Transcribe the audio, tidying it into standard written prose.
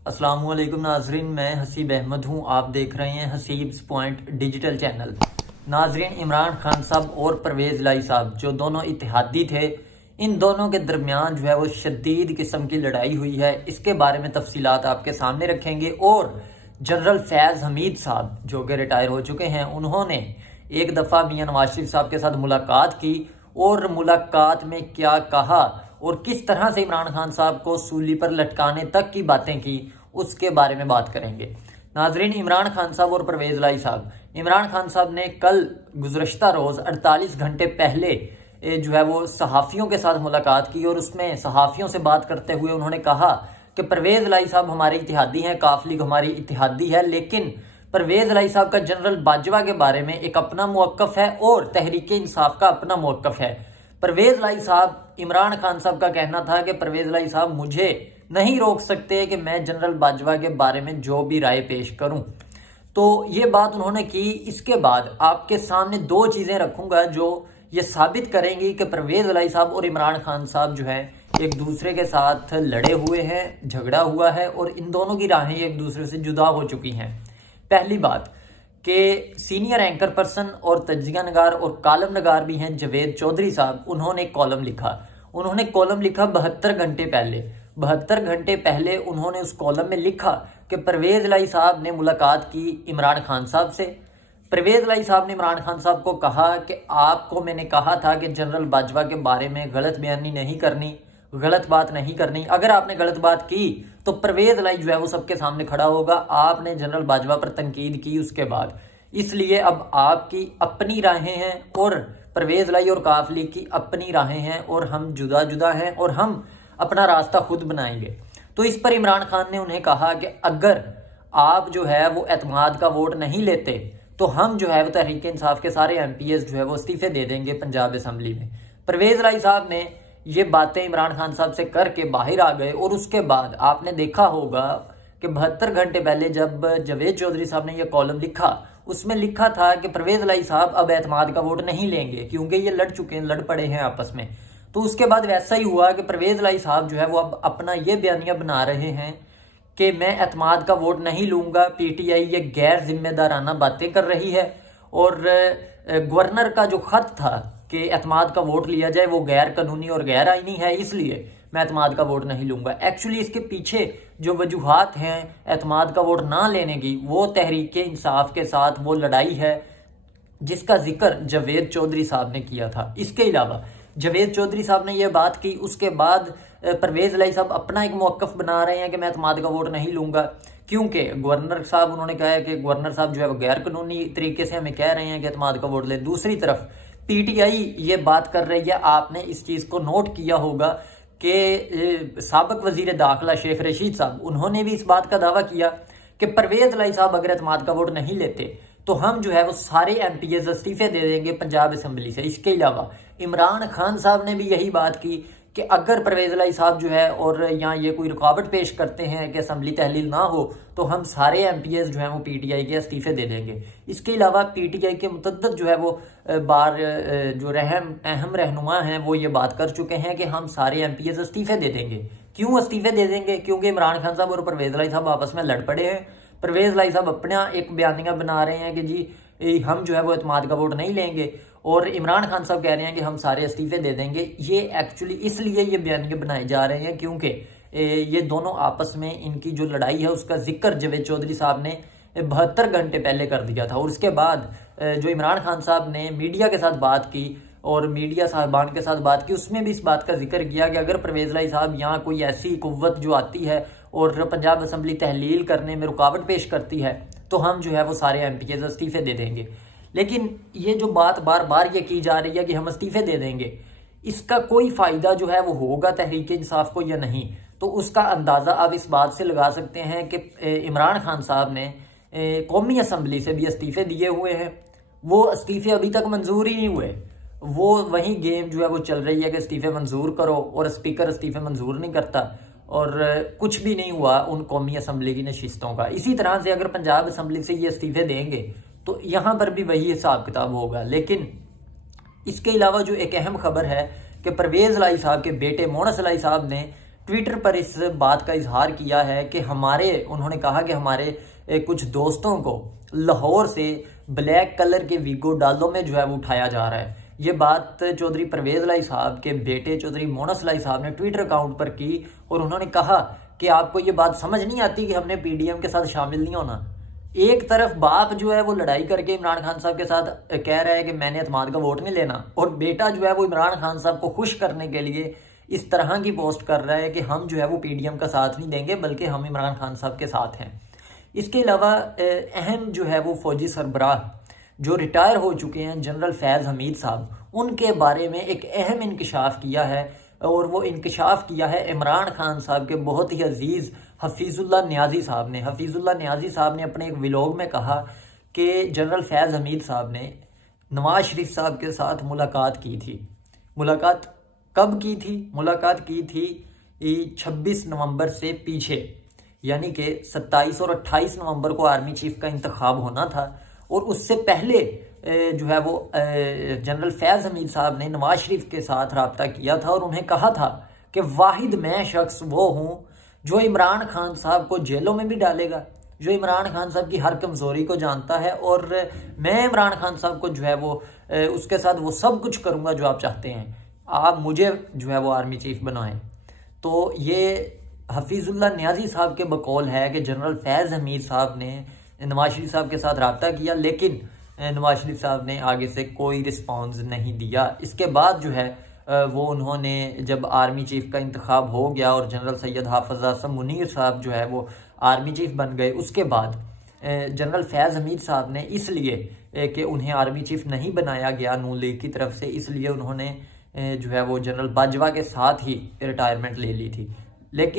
अस्सलामुअलैकुम नाजरीन, मैं हसीब अहमद हूं। आप देख रहे हैं हसीब्स पॉइंट डिजिटल चैनल। नाजरीन, इमरान खान साहब और परवेज लाई साहब जो दोनों इत्तेहादी थे, इन दोनों के दरमियान जो है वो शदीद किस्म की लड़ाई हुई है। इसके बारे में तफसीलात आपके सामने रखेंगे। और जनरल फैज हमीद साहब जो कि रिटायर हो चुके हैं, उन्होंने एक दफ़ा मियां नवाज शरीफ साहब के साथ मुलाकात की और मुलाकात में क्या कहा और किस तरह से इमरान खान साहब को सूली पर लटकाने तक की बातें की, उसके बारे में बात करेंगे। नाजरीन, इमरान खान साहब और परवेज लाई साहब, इमरान खान साहब ने कल गुज़श्ता रोज 48 घंटे पहले जो है वो सहाफ़ियों के साथ मुलाकात की और उसमें सहाफ़ियों से बात करते हुए उन्होंने कहा कि परवेज लाई साहब हमारे इत्तेहादी हैं, काफ लीग हमारी इत्तेहादी है, लेकिन परवेज लाई साहब का जनरल बाजवा के बारे में एक अपना मौक़िफ़ है और तहरीक इंसाफ का अपना मौक़िफ़ है। परवेज लाई साहब, इमरान खान साहब का कहना था कि परवेज लाई साहब मुझे नहीं रोक सकते कि मैं जनरल बाजवा के बारे में जो भी राय पेश करूं। तो ये बात उन्होंने की। इसके बाद आपके सामने दो चीजें रखूंगा जो ये साबित करेंगी कि परवेज लाई साहब और इमरान खान साहब जो है एक दूसरे के साथ लड़े हुए हैं, झगड़ा हुआ है और इन दोनों की राहें एक दूसरे से जुदा हो चुकी हैं। पहली बात कि सीनियर एंकर पर्सन और तज्जिया नगार और कॉलम नगार भी हैं जावेद चौधरी साहब, उन्होंने एक कॉलम लिखा। उन्होंने कॉलम लिखा 72 घंटे पहले। 72 घंटे पहले उन्होंने उस कॉलम में लिखा कि परवेज लाई साहब ने मुलाकात की इमरान खान साहब से। परवेज लाई साहब ने इमरान खान साहब को कहा कि आपको मैंने कहा था कि जनरल बाजवा के बारे में गलत बयानी नहीं करनी, गलत बात नहीं करनी। अगर आपने गलत बात की तो परवेज लाई जो है वो सबके सामने खड़ा होगा। आपने जनरल बाजवा पर तनकीद की उसके बाद, इसलिए अब आपकी अपनी राहें हैं और परवेज लाई और काफ लीग की अपनी राहें हैं और हम जुदा जुदा हैं और हम अपना रास्ता खुद बनाएंगे। तो इस पर इमरान खान ने उन्हें कहा कि अगर आप जो है वो एतमाद का वोट नहीं लेते तो हम जो है वो तहरीक इंसाफ के सारे MPs जो है वो इस्तीफे दे देंगे पंजाब असम्बली में। परवेज लाई साहब ने ये बातें इमरान खान साहब से करके बाहर आ गए और उसके बाद आपने देखा होगा कि 72 घंटे पहले जब जावेद चौधरी साहब ने यह कॉलम लिखा, उसमें लिखा था कि परवेज लाई साहब अब एतमाद का वोट नहीं लेंगे क्योंकि ये लड़ चुके हैं, लड़ पड़े हैं आपस में। तो उसके बाद वैसा ही हुआ कि परवेज लाई साहब जो है वो अब अपना ये बयानिया बना रहे हैं कि मैं एतमाद का वोट नहीं लूंगा। PTI ये गैर जिम्मेदाराना बातें कर रही है और गवर्नर का जो खत था कि एतमाद का वोट लिया जाए वो गैर कानूनी और गैर आईनी है, इसलिए मैं एतमाद का वोट नहीं लूंगा। एक्चुअली इसके पीछे जो वजूहात हैं एतमाद का वोट ना लेने की, वो तहरीक इंसाफ के साथ वो लड़ाई है जिसका जिक्र जावेद चौधरी साहब ने किया था। इसके अलावा जावेद चौधरी साहब ने यह बात की, उसके बाद परवेज लाई साहब अपना एक मौक़िफ़ बना रहे हैं कि मैं एतमाद का वोट नहीं लूंगा क्योंकि गवर्नर साहब, उन्होंने कहा है कि गवर्नर साहब जो है वो गैर कानूनी तरीके से हमें कह रहे हैं कि एतमाद का वोट लें। दूसरी तरफ PTI ये बात कर रही है। आपने इस चीज को नोट किया होगा कि साबिक वजीर दाखिला शेख रशीद साहब, उन्होंने भी इस बात का दावा किया कि परवेज लाई साहब अगर एतमाद का वोट नहीं लेते तो हम जो है वो सारे MPs इस्तीफे दे देंगे पंजाब असम्बली से। इसके अलावा इमरान खान साहब ने भी यही बात की कि अगर परवेज लाई साहब जो है और यहाँ ये कोई रुकावट पेश करते हैं कि असम्बली तहलील ना हो तो हम सारे MPs जो है वो PTI के इस्तीफे दे देंगे। इसके अलावा PTI के मुतद्दद जो है वो बार जो अहम रहनुमा हैं वो ये बात कर चुके हैं कि हम सारे MPs इस्तीफे दे देंगे। क्यों इस्तीफे दे देंगे? क्योंकि इमरान खान साहब और परवेज लाई साहब आपस में लड़ पड़े हैं। परवेज लाई साहब अपना एक बयानिया बना रहे हैं कि जी हम जो है वो एतमाद का वोट नहीं लेंगे और इमरान खान साहब कह रहे हैं कि हम सारे इस्तीफे दे देंगे। ये एक्चुअली इसलिए ये बयानिया बनाए जा रहे हैं क्योंकि ये दोनों आपस में इनकी जो लड़ाई है उसका जिक्र जावेद चौधरी साहब ने 72 घंटे पहले कर दिया था। और उसके बाद जो इमरान खान साहब ने मीडिया के साथ बात की और मीडिया साहबान के साथ बात की, उसमें भी इस बात का जिक्र किया कि अगर परवेज लाई साहब यहाँ कोई ऐसी कुव्वत जो आती है और पंजाब असम्बली तहलील करने में रुकावट पेश करती है तो हम जो है वो सारे MPs इस्तीफे दे देंगे। लेकिन ये जो बात बार बार ये की जा रही है कि हम इस्तीफे दे देंगे, इसका कोई फायदा जो है वो होगा तहरीक इंसाफ को या नहीं, तो उसका अंदाजा आप इस बात से लगा सकते हैं कि इमरान खान साहब ने कौमी असम्बली से भी इस्तीफे दिए हुए हैं। वो इस्तीफे अभी तक मंजूर ही नहीं हुए। वो वही गेम जो है वो चल रही है कि इस्तीफे मंजूर करो और स्पीकर इस्तीफे मंजूर नहीं करता और कुछ भी नहीं हुआ उन कौमी असम्बली की नशिस्तों का। इसी तरह से अगर पंजाब असम्बली से ये इस्तीफे देंगे तो यहाँ पर भी वही हिसाब किताब होगा। लेकिन इसके अलावा जो एक अहम खबर है कि परवेज लाई साहब के बेटे मोनस लाई साहब ने ट्विटर पर इस बात का इजहार किया है कि उन्होंने कहा कि हमारे कुछ दोस्तों को लाहौर से ब्लैक कलर के वीगो डालो में जो है वो उठाया जा रहा है। ये बात चौधरी परवेज लाई साहब के बेटे चौधरी मोनस लाई साहब ने ट्विटर अकाउंट पर की और उन्होंने कहा कि आपको ये बात समझ नहीं आती कि हमने पीडीएम के साथ शामिल नहीं होना। एक तरफ बाप जो है वो लड़ाई करके इमरान खान साहब के साथ कह रहा है कि मैंने एतमाद का वोट नहीं लेना, और बेटा जो है वो इमरान खान साहब को खुश करने के लिए इस तरह की पोस्ट कर रहा है कि हम जो है वो पीडीएम का साथ नहीं देंगे बल्कि हम इमरान खान साहब के साथ हैं। इसके अलावा अहम जो है वो फौजी सरबराह जो रिटायर हो चुके हैं जनरल फैज़ हमीद साहब, उनके बारे में एक अहम इंकशाफ किया है, और वो इंकशाफ किया है इमरान खान साहब के बहुत ही अजीज हफीजुल्लाह नियाजी साहब ने। हफीजुल्लाह नियाजी साहब ने अपने एक व्लॉग में कहा कि जनरल फैज़ हमीद साहब ने नवाज शरीफ साहब के साथ मुलाकात की थी। मुलाकात कब की थी? मुलाकात की थी 26 नवंबर से पीछे, यानी कि 27 और 28 नवंबर को आर्मी चीफ का इंतखाब होना था, और उससे पहले जो है वो जनरल फैज़ हमीद साहब ने नवाज शरीफ के साथ रब्ता किया था और उन्हें कहा था कि वाहिद मैं शख्स वो हूं जो इमरान खान साहब को जेलों में भी डालेगा, जो इमरान खान साहब की हर कमजोरी को जानता है, और मैं इमरान खान साहब को जो है वो उसके साथ वो सब कुछ करूंगा जो आप चाहते हैं, आप मुझे जो है वो आर्मी चीफ बनाएं। तो ये हफीजुल्लाह नियाजी साहब के बकौल है कि जनरल फैज़ हमीद साहब ने नवाज शरीफ साहब के साथ रब्ता किया, लेकिन नवाज शरीफ साहब ने आगे से कोई रिस्पॉन्स नहीं दिया। इसके बाद जो है वो उन्होंने जब आर्मी चीफ का इंतखाब हो गया और जनरल सैयद हाफिज आसम मुनीर साहब जो है वो आर्मी चीफ बन गए, उसके बाद जनरल फैज़ हमीद साहब ने इसलिए कि उन्हें आर्मी चीफ नहीं बनाया गया नून लीग की तरफ से, इसलिए उन्होंने जो है वो जनरल बाजवा के साथ ही रिटायरमेंट ले ली थी। लेकिन